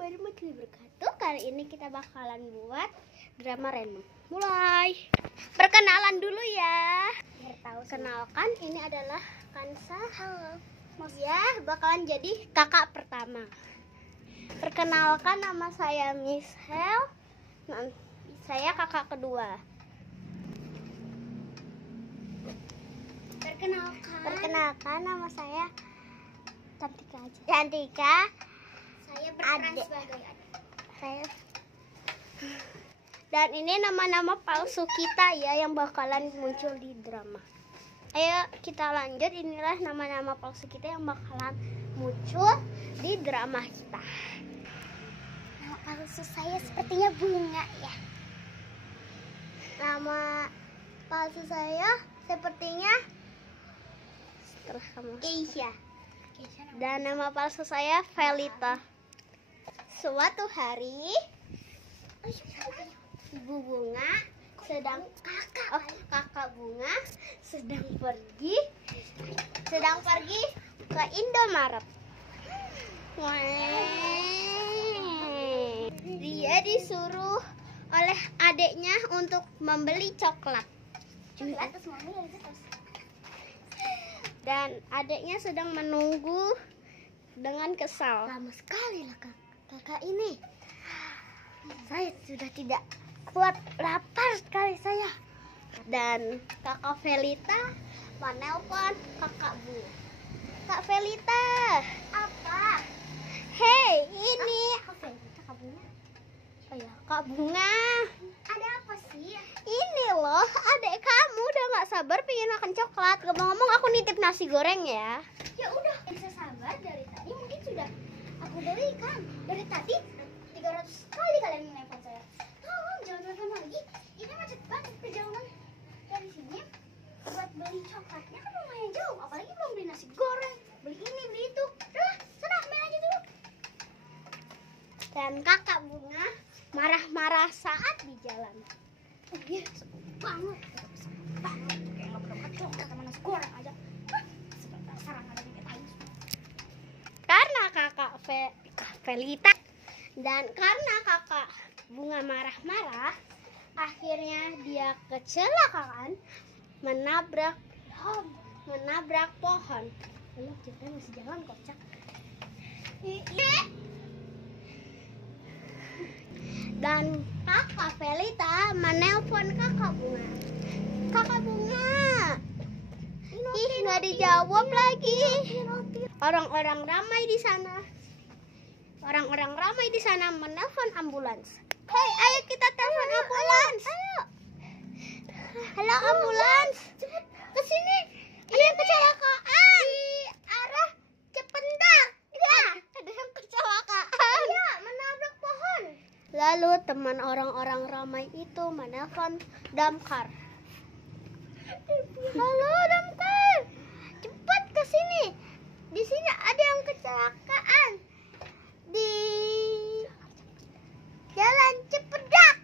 warahmatullahi wabarakatuh. Kali ini kita bakalan buat drama random. Mulai. Perkenalan dulu ya. Kenalkan, ini adalah Kansa. Halo. Ya, bakalan jadi kakak pertama. Perkenalkan, nama saya Miss Hel. Saya kakak kedua. Perkenalkan, nama saya Cantika aja. Cantika. Saya berperan sebagai adik. Dan ini nama-nama palsu kita ya yang bakalan muncul di drama. Ayo kita lanjut. Inilah nama-nama palsu kita yang bakalan muncul di drama kita. Nama palsu saya sepertinya Bunga ya. Nama palsu saya sepertinya setelah kamu Keisha. Dan nama palsu saya Felita. Suatu hari Ibu Bunga sedang kakak Bunga sedang pergi ke Indomaret. Dia disuruh oleh adiknya untuk membeli coklat. Dan adiknya sedang menunggu dengan kesal. Lama sekali lah kakak ini. Saya sudah tidak kuat, lapar sekali saya. Dan kakak Felita menelpon kakak Bu. Kak Felita. Apa? Hei, ini Kak Felita, Kak Bunga. oh ya, Kak Bunga. Ada apa sih? Ini loh, adek kamu udah gak sabar pengen makan coklat. Ngomong-ngomong, aku nitip nasi goreng ya. Ya udah, bisa sabar. Dari tadi mungkin sudah aku belikan. Dari tadi 300 kali kalian menelpon saya. Tolong jangan telepon lagi. Ini macet banget perjalanan dari sini buat beli coklatnya kan lumayan jauh. Apalagi belum beli nasi goreng, beli ini beli itu. Udah, sana main aja dulu. Dan kakak Bunga marah-marah saat di jalan. Oh iya, sebel banget. Kayak nggak pernah makan coklat sama nasi goreng aja. Sebentar, sarang ada dikit aja. Karena kakak Felita dan karena kakak Bunga marah-marah, akhirnya dia kecelakaan menabrak pohon. Lalu kita masih jalan kocak. Dan kakak Felita menelpon kakak Bunga. Kakak Bunga, ih nggak dijawab lagi. Orang-orang ramai di sana menelpon ambulans. Hei, ayo kita telepon ambulans. Ayo. Halo ambulans. Ke sini. Ada yang kecelakaan. Di arah Cipendak. Ya, ada yang kecelakaan. Iya, menabrak pohon. Lalu teman orang-orang ramai itu menelpon damkar. Halo damkar, cepat ke sini. Di sini ada yang kecelakaan di Jalan Cipedak.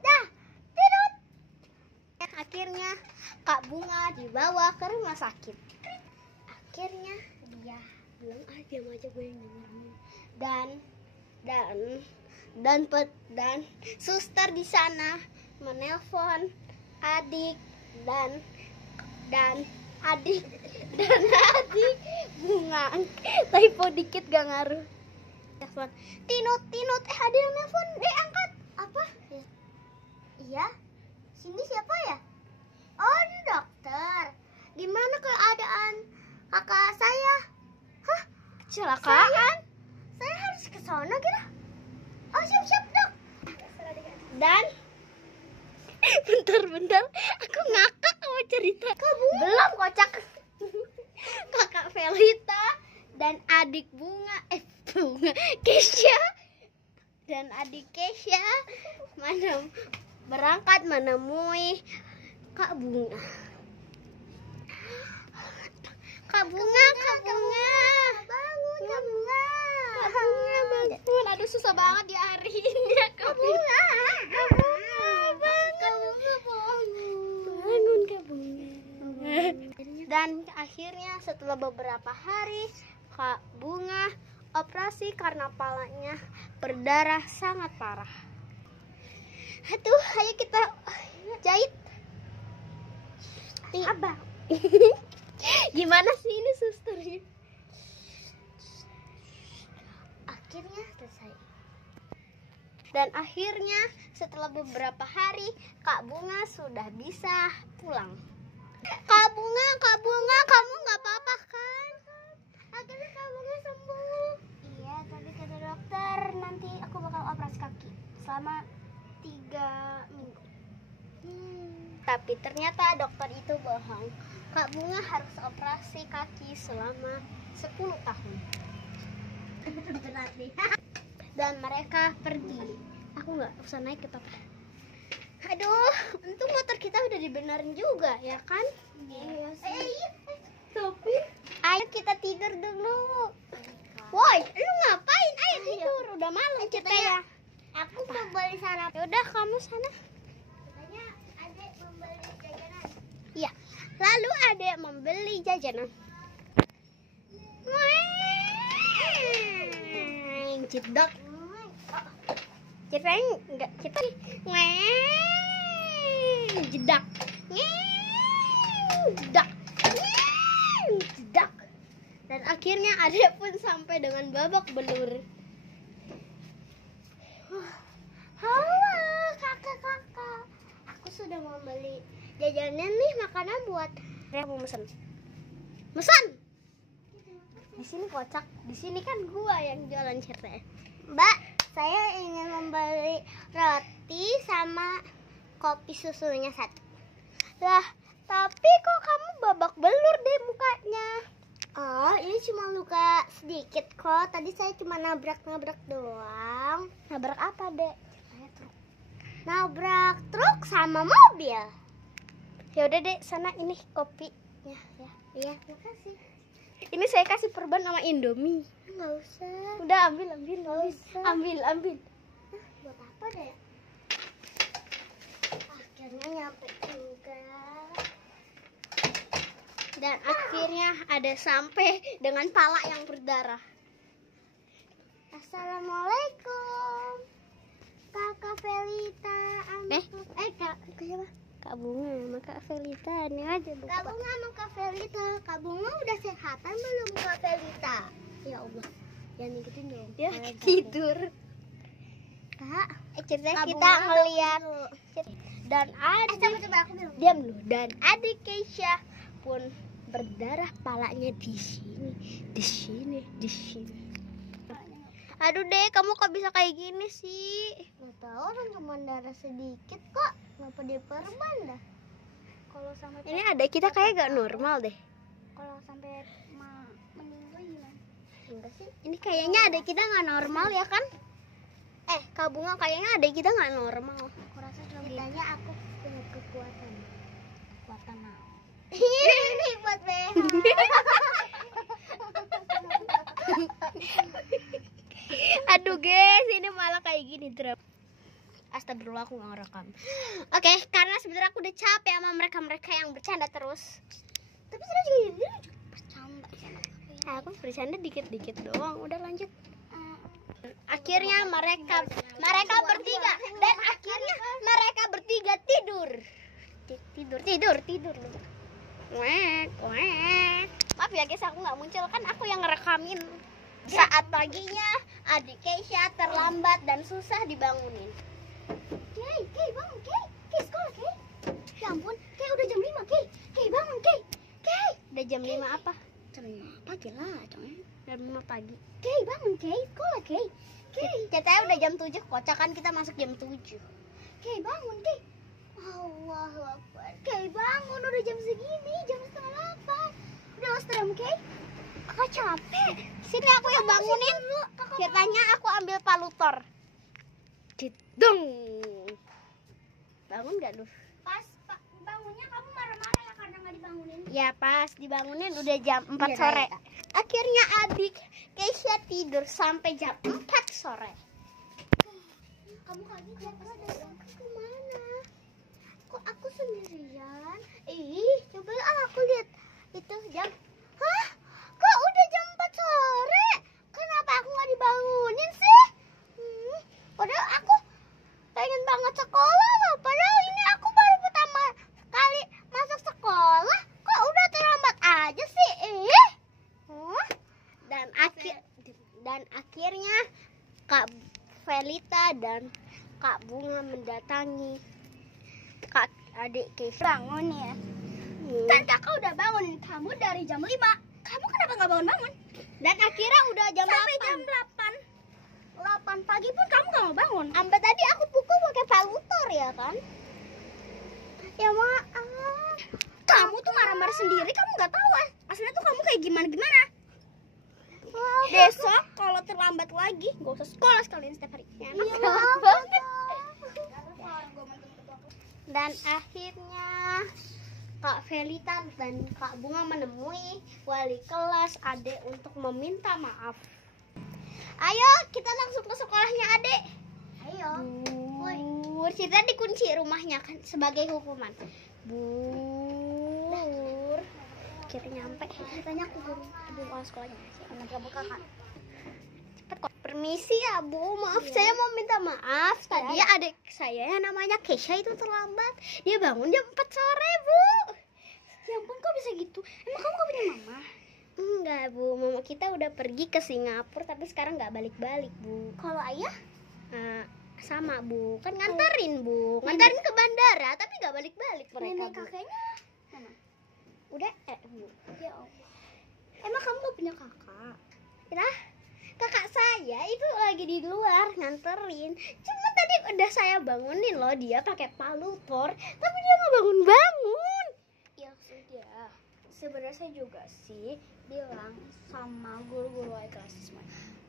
Dah, tidur. Akhirnya Kak Bunga dibawa ke rumah sakit. Akhirnya dia bilang, diam aja gue yang dengerin. Dan suster di sana menelpon adik dan adik Bunga. Typo dikit gak ngaruh. Telepon. Tinut, ada yang nelfon. Angkat. Apa? Iya. Sini siapa ya? Oh, ini dokter. Gimana keadaan kakak saya? Hah? Kecelakaan? Saya harus ke sana gitu. Oh, siap-siap, Dok. Dan bentar, aku ngakak sama cerita. Belum kocak. Kakak Felita dan adik Bunga Keisha dan adik Keisha berangkat menemui Kak Bunga. Bangun. Aduh, susah banget diariinnya. Kak Bunga. Bangun Kak Bunga. Dan akhirnya setelah beberapa hari Kak Bunga operasi karena palanya berdarah sangat parah. Aduh, ayo kita jahit. Abang. Gimana sih ini susternya? Akhirnya selesai. Dan akhirnya setelah beberapa hari Kak Bunga sudah bisa pulang. Kak Bunga, kamu nggak apa-apa kan? Akhirnya Kak Bunga sembuh. Iya, tapi kata dokter nanti aku bakal operasi kaki selama 3 minggu. Tapi ternyata dokter itu bohong. Kak Bunga harus operasi kaki selama 10 tahun. Berarti. Dan mereka pergi. Aku nggak usah naik ke papa. Aduh, untung motor kita udah dibenerin juga ya kan? Iya Iya. Tapi ayo kita tidur dulu. Woi, lu ngapain? Ayo tidur, udah malam kita ya. Aku mau beli sarapan. Yaudah kamu sana. Katanya adek membeli jajanan. Iya. Lalu adek membeli jajanan. Jedak. Ceritanya enggak kita jedak. Jedak. Jedak. Dan akhirnya adek pun sampai dengan babak belur. Halo kakak-kakak. Aku sudah membeli Jajanan nih makanan buat Rea mau mesen. Mesen. Di sini kocak, di sini kan gua yang jualan cerai. Mbak, saya ingin membeli roti sama kopi susunya 1. Lah, tapi kok kamu babak belur deh mukanya. Oh, ini cuma luka sedikit kok. Tadi saya cuma nabrak-nabrak doang. Nabrak apa, Dek? Nabrak truk sama mobil. Ya udah, Dek, sana ini kopinya ya. Iya, makasih. Ini saya kasih perban sama Indomie. Enggak usah. Udah ambil. usah. Ambil. Buat apa deh? Akhirnya nyampe juga. Dan akhirnya ada sampai dengan pala yang berdarah. Assalamualaikum. Kakak Felita. Kak siapa? Kak Bunga sama Kak Felita. Ini aja lupa. Kak Bunga sama Kak Felita. Kak Bunga udah sehatan belum Kak Felita? Ya Allah. Jangan ngikutin dong. Ya tidur. Kak, Ceritanya Kak kita Bunga ngeliat dulu. dan adik coba aku dulu. diam dulu. Dan adik Keisha pun berdarah palanya di sini. Aduh deh, kamu kok bisa kayak gini sih? Nggak tahu, orang cuma darah sedikit kok. Kenapa dia perban dah? Kalau sampai Ini adik kita kayak gak normal deh. kalau sampai meninggal gimana? Enggak sih. Ini kayaknya adik kita nggak normal ya kan? Kak Bunga kayaknya adik kita nggak normal. Aku rasa ceritanya aku punya kekuatan. Kekuatan apa? Ini buat BH. Aduh guys, ini malah kayak gini drop. Astagfirullah, aku nggak ngerekam. Oke, karena sebenarnya aku udah capek sama mereka yang bercanda terus. Tapi saya juga bercanda. Aku bercanda dikit-dikit doang. Udah lanjut. Akhirnya mereka bertiga dan akhirnya mereka bertiga tidur. Tidur. Wek. Maaf ya guys, aku nggak muncul kan aku yang ngerekamin. Saat paginya adik Keisha terlambat dan susah dibangunin. Kay, bangun, Kay, sekolah, Kay. Ya ampun, Kay udah jam 5, Kay, bangun, Kay. Udah jam 5 apa? Jam 5 pagi lah, dong. Jam 5 pagi. Kay, bangun, Kay, sekolah, Kay. Katanya udah jam 7, kocak kan kita masuk jam 7. Kay, bangun, Kay. Allahu Akbar. Kay, bangun, udah jam segini, jam 7:30. Udah waspadam, Kay. Kakak capek. Sini aku yang bangunin. Ceritanya aku ambil palutor. Dong. Bangun gak lu? Pas bangunnya kamu marah-marah ya karena nggak dibangunin. Ya pas dibangunin udah jam 4 sore. Akhirnya adik Keisha tidur sampai jam 4 sore. Kamu kaget ya, kemana? Kok aku sendirian? Coba aku lihat itu jam. Hah? Kok udah jam 4 sore? Kenapa aku dibangunin sih? Padahal aku pengen banget sekolah loh. Padahal ini aku baru pertama kali masuk sekolah. Kok udah terlambat aja sih? Dan akhirnya Kak Felita dan Kak Bunga mendatangi Kak adik Keisha. Bangun ya. Kan kakak udah bangunin kamu dari jam 5. Kamu kenapa nggak bangun-bangun? Dan akhirnya udah jam Sampai 8. jam 8 pagi pun kamu nggak mau bangun. Sampai tadi aku pukul pakai valutor ya kan? Ya maaf. Kamu tuh marah-marah sendiri, kamu nggak tahu aslinya tuh kamu kayak gimana. Maaf. Besok kalau terlambat lagi, gak usah sekolah sekalian setiap hari. Ya, Iya, maaf banget. Dan akhirnya Kak Felita dan Kak Bunga menemui wali kelas Ade untuk meminta maaf. Ayo kita langsung ke sekolahnya Ade. Ayo. Bur, kita dikunci rumahnya kan sebagai hukuman. Bur, kita nyampe. Katanya aku belum sekolahnya. Anak kamu kakak. Cepet kok. Permisi ya Bu, maaf saya mau minta maaf. Tadi adik saya yang namanya Keisha itu terlambat. Dia bangun jam 4 sore Bu. Ya ampun, kok bisa gitu? Emang kamu gak punya mama? Enggak Bu, mama kita udah pergi ke Singapura tapi sekarang nggak balik-balik Bu. Kalau ayah? Sama Bu, kan nganterin Bu, nganterin ke bandara tapi nggak balik-balik mereka Nenek Bu. kakeknya mana? Udah Bu. Ya Allah. Emang kamu gak punya kakak? Nah, kakak saya itu lagi di luar nganterin. Cuma tadi udah saya bangunin loh, dia pakai palutor, tapi dia nggak bangun-bangun. Ya sudah. Sebenarnya saya juga sih bilang sama guru-guru kelas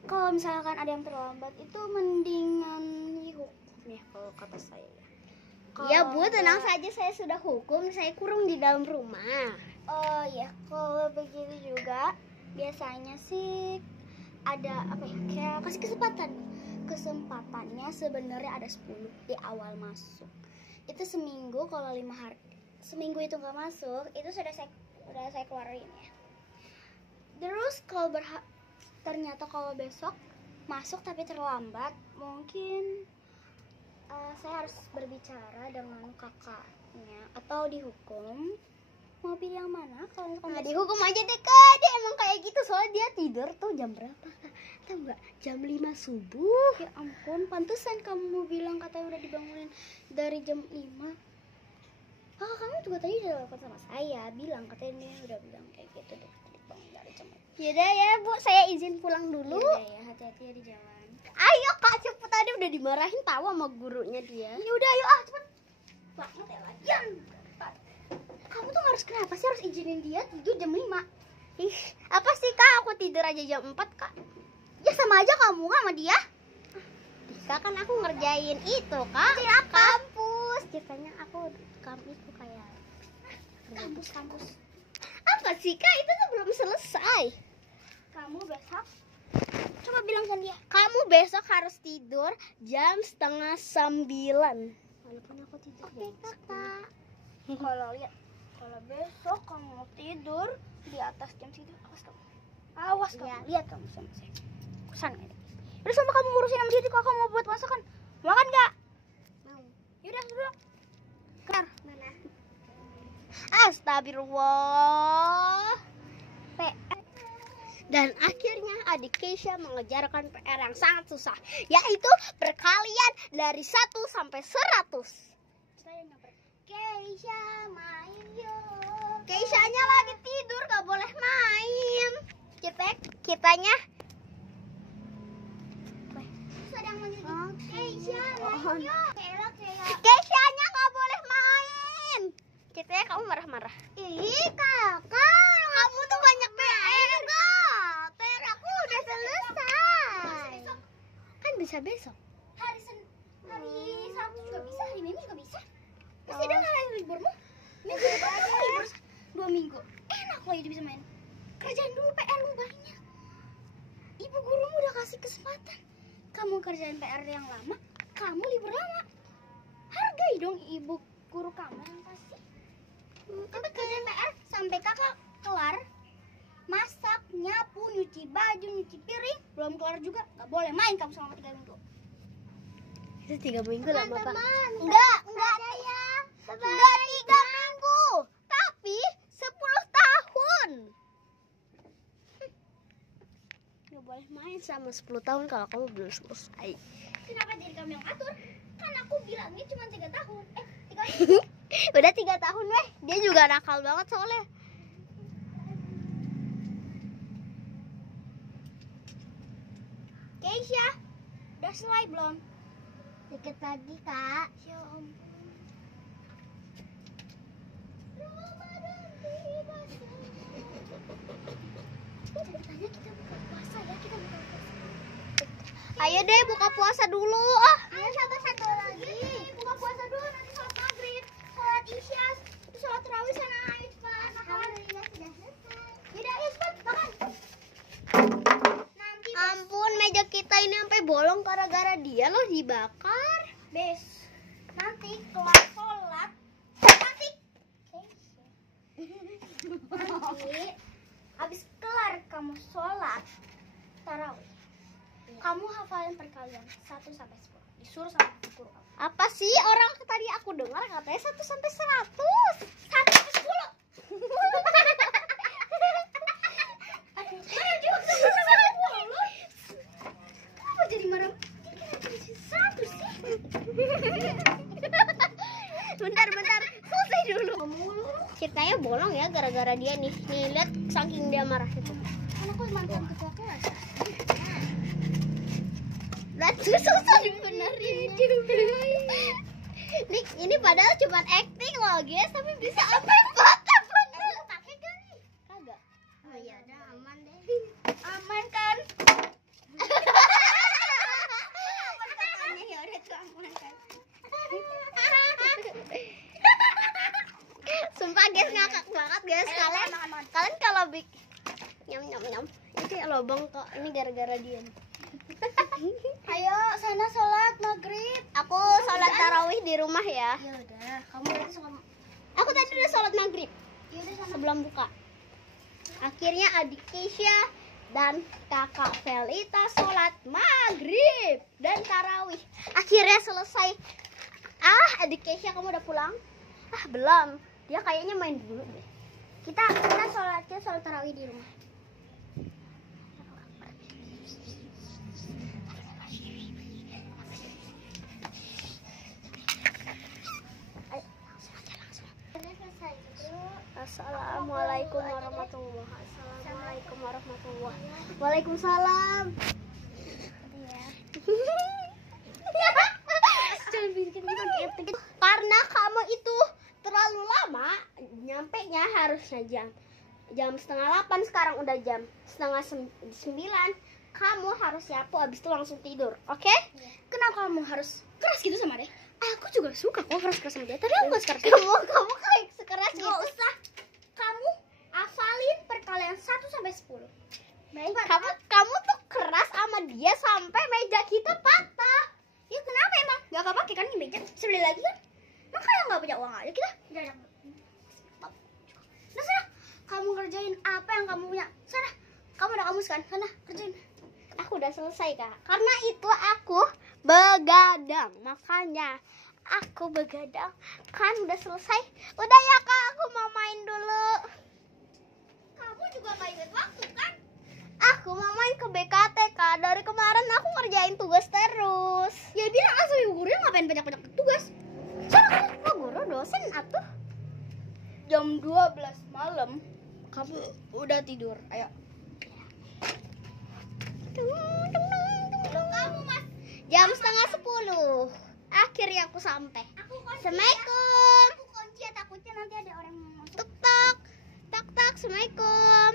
kalau misalkan ada yang terlambat itu mendingan dihukum ya kalau kata saya ya. Iya Bu, tenang saja, saya sudah hukum, saya kurung di dalam rumah. Oh ya, kalau begitu juga biasanya sih ada apa ya, kayak kasih kesempatannya sebenarnya ada 10 di awal masuk. Itu seminggu, kalau 5 hari seminggu itu nggak masuk, itu sudah saya keluarin ya. Terus kalau ternyata kalau besok masuk tapi terlambat, mungkin saya harus berbicara dengan kakaknya atau dihukum. Mau pilih yang mana? Kalau Nah, dihukum aja deh Kak, dia emang kayak gitu soalnya dia tidur tuh jam berapa Kak? Tahu nggak? Jam 5 subuh. Ya ampun, pantesan kamu bilang katanya udah dibangunin dari jam 5. Kamu juga tadi udah telepon sama saya, bilang katanya dia udah bilang kayak gitu deh, dibangun dari jam 5. Yaudah ya Bu, saya izin pulang dulu. Ya, hati-hati ya di jalan. Ayo Kak, cepet, tadi udah dimarahin tahu sama gurunya dia. Ya udah, ayo cepet. Banget ya lagian. Kamu tuh harus kenapa sih harus izinin dia tidur jam 5? Ih, apa sih Kak? Aku tidur aja jam 4 Kak. Ya sama aja kamu sama dia. Kak, kan aku ngerjain itu Kak. Kampus. Ceritanya aku kampus tuh kayak Kampus. apa sih Kak? Itu tuh belum selesai. Kamu besok coba bilang sama dia. Kamu besok harus tidur jam 8:30. Walaupun aku tidur jam Kakak. Kalau besok kamu mau tidur di atas jam segitu, awas kamu. Ya. Lihat kamu sama saya. Kesana ini. Terus sama kamu ngurusin sama situ, kalau kamu mau buat masakan. Makan nggak? Mau. Yaudah, sudah. Kelar. Mana? Astagfirullah. Dan akhirnya adik Keisha mengejarkan PR yang sangat susah, yaitu perkalian dari 1 sampai 100. Saya nyamper. Keisha main yuk. Keishanya lagi tidur, gak boleh main. Kitanya Sedang menjadi Keisha main yuk. Keishanya gak boleh main. Kitanya kamu marah-marah. Ih, kakak. Kamu tuh banyak PR gak? PR aku udah selesai. Kan bisa besok. Hari Sabtu juga bisa, hari Minggu juga bisa. Masih ada hari liburmu? Minggu depan kamu libur 2 minggu. Enak loh itu bisa main. Kerjain dulu PR-mu banyak. Ibu gurumu udah kasih kesempatan. Kamu kerjain PR yang lama, kamu libur lama. Hargai dong ibu guru kamu yang kasih. Cepet kerjain PR sampai kakak kelar. masak, nyapu, nyuci baju, nyuci piring, belum kelar juga. Gak boleh main kamu selama 3 minggu. Itu 3 minggu lah Bapak. Enggak ya. Enggak 3 minggu, tapi 10 tahun. Gak boleh main sama 10 tahun kalau kamu belum selesai. Kenapa jadi kamu yang atur? Kan aku bilangnya cuma 3 tahun. 3 minggu. Udah 3 tahun weh. Dia juga nakal banget soalnya. Keisha, udah selesai belum? Dikit lagi kak. Ya ampun. Ceritanya kita buka puasa ya, kita buka puasa. Ayo deh buka puasa dulu. Ayo satu lagi. Buka puasa dulu, nanti sholat maghrib, sholat isya, terus sholat tarawih sana. Ayo cepat makan. Sudah selesai. Yaudah ayo cepat makan. Nanti Ampun, meja kita ini sampai bolong gara-gara dia loh dibakar. nanti kelar sholat nanti habis kelar kamu sholat tarawih, kamu hafalin perkalian 1 sampai 10. Disuruh sama guru kamu. Apa sih orang tadi aku dengar katanya 1 sampai 100. 1 sampai 10. Mana juga 1 sampai 10. Kenapa jadi marah? Kenapa jadi 1 sih? Bentar, selesai dulu. Ceritanya bolong ya gara-gara dia nih. Nih lihat saking dia marah itu. Kan aku mantan ketua kelas. Berarti susah dibenerin. Nih ini padahal cuma acting loh guys, tapi bisa sampai patah bener. Pakai kan nih? Kagak. Oh iya udah aman deh. Aman kan? Ya udah tuh aman kan. Sumpah guys ngakak banget guys. Kalian kalau nyam itu ya lobang kok. Ini gara-gara dia. Ayo sana sholat maghrib. Aku sholat tarawih di rumah ya. Ya udah, kamu nanti sama. Aku tadi udah sholat maghrib Ya udah sana. sebelum buka. Akhirnya adik Keisha dan kakak Velita sholat maghrib dan tarawih. Akhirnya selesai. Adik Keisha kamu udah pulang? Belum. Dia kayaknya main dulu deh. Kita sholatnya sholat tarawih di rumah. Assalamualaikum warahmatullahi wabarakatuh. Assalamualaikum warahmatullahi wabarakatuh. Waalaikumsalam. Jangan bikin kita. Karena kamu itu terlalu lama, nyampenya harusnya jam setengah 8, sekarang udah jam setengah 9. Kamu harus nyapu, abis itu langsung tidur, oke? Kenapa kamu harus keras gitu sama dia? Aku juga suka kok keras-keras sama dia, tapi aku gak sekeras. Kamu kayak sekeras gitu. Gak usah. Kamu hafalin perkalian 1 sampai 10. Baik. Kamu tuh keras sama dia sampai meja kita patah. Ya kenapa emang? Gak kepake kan ini meja? Sebeli lagi kan? Makanya gak punya uang aja kita. Nah sana, kamu kerjain apa yang kamu punya. Sana, kamu ada kamus kan? Sana, kerjain. Aku udah selesai kak. Karena itu aku begadang, makanya aku begadang. Kan udah selesai. Udah ya kak, aku mau main dulu. Kamu juga gak inget waktu kan? Aku mau main ke BKT kak. Dari kemarin aku ngerjain tugas terus. Ya bilang kan sama ibu gurunya ngapain banyak-banyak tugas. Sana kok guru dosen atuh. Jam 12 malam kamu udah tidur. Ayo. Kamu mas. Jam setengah 10. Akhirnya aku sampai. Assalamualaikum. Aku kunci ya, takutnya nanti ada orang yang masuk. Tuk tuk. Tak tak. Assalamualaikum.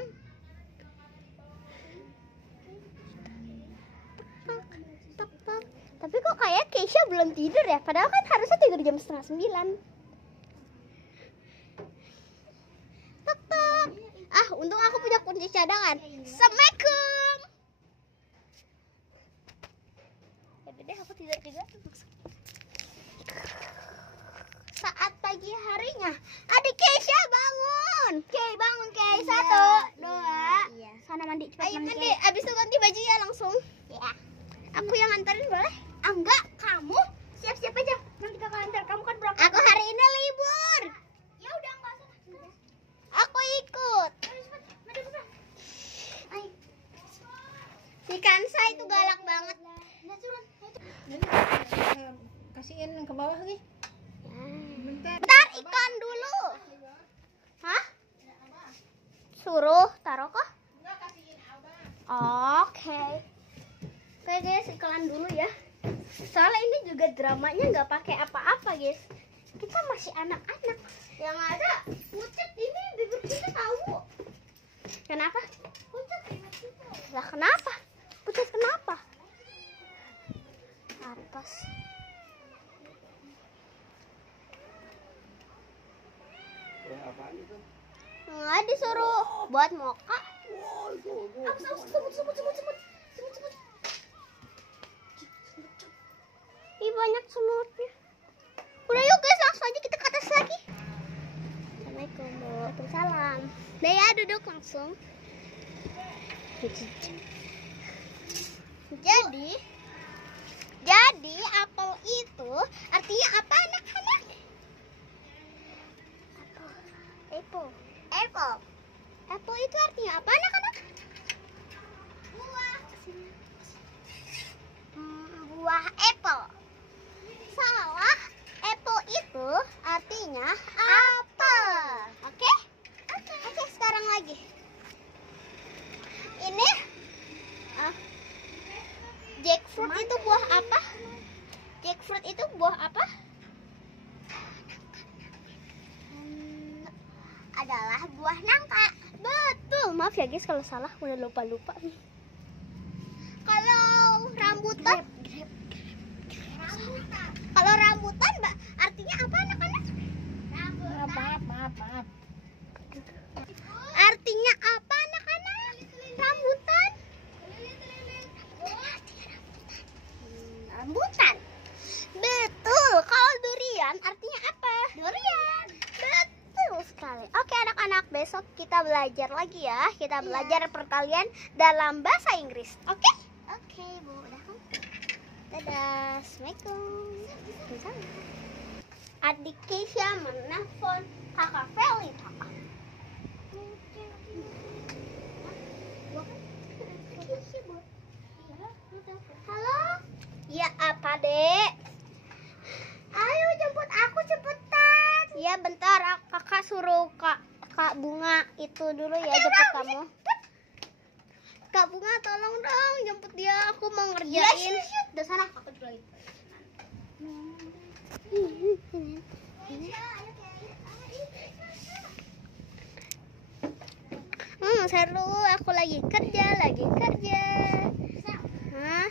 Tuk tuk. Tapi kok kayak Keisha belum tidur ya? Padahal kan harusnya tidur jam setengah 9. Tuk tuk. Untung aku punya kunci cadangan. Assalamualaikum. Ya deh aku tidur juga. Saat pagi harinya, adik Keisha bangun. Oke, bangun Kay. 1, 2, Sana mandi cepat. Ayo mandi. Abis itu ganti baju ya langsung. Ya. Aku yang anterin boleh? Enggak, kamu siap-siap aja. Nanti kakak antar. Kamu kan berangkat. Aku hari ini libur. Ya udah enggak usah. Aku ikut. Ayo cepat. Mandi cepat. Ayo. Si Kansa itu galak banget. Nah, turun. Kasihin ke bawah lagi. Bentar, ikan dulu. Hah? Suruh taruh kok? Oke. Oke guys, iklan dulu ya. Soalnya ini juga dramanya nggak pakai apa-apa guys. Kita masih anak-anak. Yang ada pucat ini bibir kita tahu. Kenapa? Pucat bibir kita. Lah kenapa? Pucat kenapa? Atas. Nggak disuruh buat moka. Semut. Ih banyak semutnya. Udah yuk guys, langsung aja kita ke atas lagi. Assalamualaikum. Waalaikumsalam. Udah ya, duduk langsung. Jadi apel itu artinya apa anak-anak? Apple. Apple itu artinya apa anak-anak? Buah apple. Salah. Apple itu artinya apel. Oke? Oke, sekarang lagi. Ini jackfruit itu buah apa? Jackfruit itu buah apa? Adalah buah nangka. Betul. Maaf ya guys kalau salah, udah lupa-lupa. Kalau rambutan? Kalau rambutan, Mbak, artinya apa anak-anak? Maaf. Artinya apa anak-anak? Rambutan? Rambutan. Betul. Kalau durian artinya apa? Durian. Betul sekali. Oke anak-anak, besok kita belajar lagi ya. Kita belajar perkalian dalam bahasa Inggris. Oke? Oke, Bu. Udah kan? Dadah. Assalamualaikum. Adik Keisha menelpon kakak Felita. Halo? Ya apa dek? Ayo jemput aku cepetan. Ya bentar, kakak suruh kak Bunga itu dulu ya jemput kamu. Kak Bunga tolong dong jemput dia, aku mau ngerjain. Udah sana aku juga lagi. Seru, aku lagi kerja. Hah?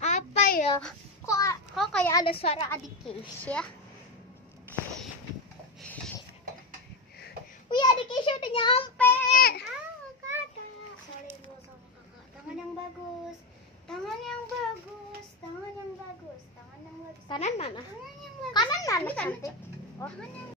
Apa ya? Kok kayak ada suara adik Keisha? Wih, adik Keisha udah nyampe. Halo kakak. Sorry Bu sama kakak. Tangan yang bagus. Kanan mana? Tangan yang bagus. Kanan mana Tangan yang bagus. cantik? Tangan yang